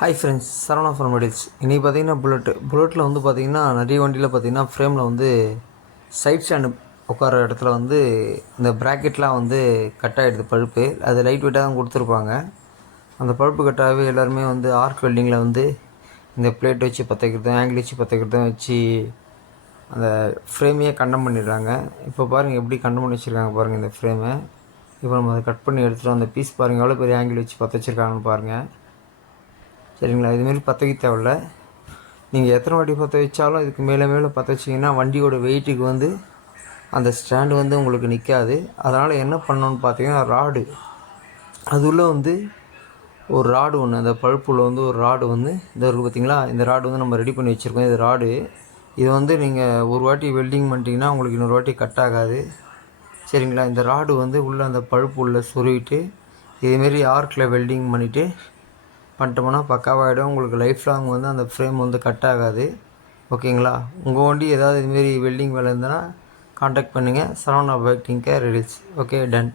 Hi friends, Saravana from மெடில்ஸ். இன்றைக்கி பார்த்தீங்கன்னா புல்லட்டில் வந்து பார்த்திங்கன்னா நிறைய வண்டியில் பார்த்திங்கன்னா ஃப்ரேமில் வந்து சைட் ஸ்டாண்டு உட்கார இடத்துல வந்து இந்த ப்ராக்கெட்லாம் வந்து கட் ஆகிடுது பழுப்பு. அது லைட் வெயிட்டாக தான் கொடுத்துருப்பாங்க. அந்த பழுப்பு கட்டாகவே எல்லாருமே வந்து ஆர்க் வெல்டிங்கில் வந்து இந்த பிளேட் வச்சு பற்ற ஆங்கிள் வச்சு பற்ற வச்சு அந்த ஃப்ரேமையே கண்டம் பண்ணிடுறாங்க. இப்போ பாருங்கள் எப்படி கண்டம் பண்ணி வச்சுருக்காங்க பாருங்கள் இந்த ஃப்ரேமை. இப்போ நம்ம அதை கட் பண்ணி எடுத்துகிட்டு அந்த பீஸ் பாருங்கள் எவ்வளோ பெரிய ஆங்கிள் வச்சு பற்ற வச்சுருக்காங்கன்னு பாருங்கள். சரிங்களா, இதுமாரி பற்ற வைக்க தேவையில்ல. நீங்கள் எத்தனை வாட்டி பற்ற வச்சாலும் இதுக்கு மேலே பற்ற வச்சிங்கன்னா வண்டியோட வெயிட்டுக்கு வந்து அந்த ஸ்டாண்டு வந்து உங்களுக்கு நிற்காது. அதனால் என்ன பண்ணணுன்னு பார்த்தீங்கன்னா, ராடு அது உள்ளே வந்து ஒரு ராடு ஒன்று, அந்த பழுப்புள்ள வந்து ஒரு ராடு வந்து இந்த இருக்குது பார்த்திங்களா. இந்த ராடு வந்து நம்ம ரெடி பண்ணி வச்சுருக்கோம். இது ராடு. இது வந்து நீங்கள் ஒரு வாட்டி வெல்டிங் பண்ணிட்டீங்கன்னா உங்களுக்கு இன்னொரு வாட்டி கட் ஆகாது. சரிங்களா, இந்த ராடு வந்து உள்ளே அந்த பழுப்பு உள்ளே சொருவிட்டு இதேமாரி ஆர்க்கில் வெல்டிங் பண்ணிட்டோம்னா பக்காவாகிடும். உங்களுக்கு லைஃப் லாங் வந்து அந்த ஃப்ரேம் வந்து கட் ஆகாது. ஓகேங்களா, உங்கள் வண்டி ஏதாவது இதுமாரி வெல்டிங் வேலை இருந்ததுன்னா காண்டாக்ட் பண்ணுங்கள். சரவணா பைக்கிங் கேர் மெடில்ஸ். Okay, ton.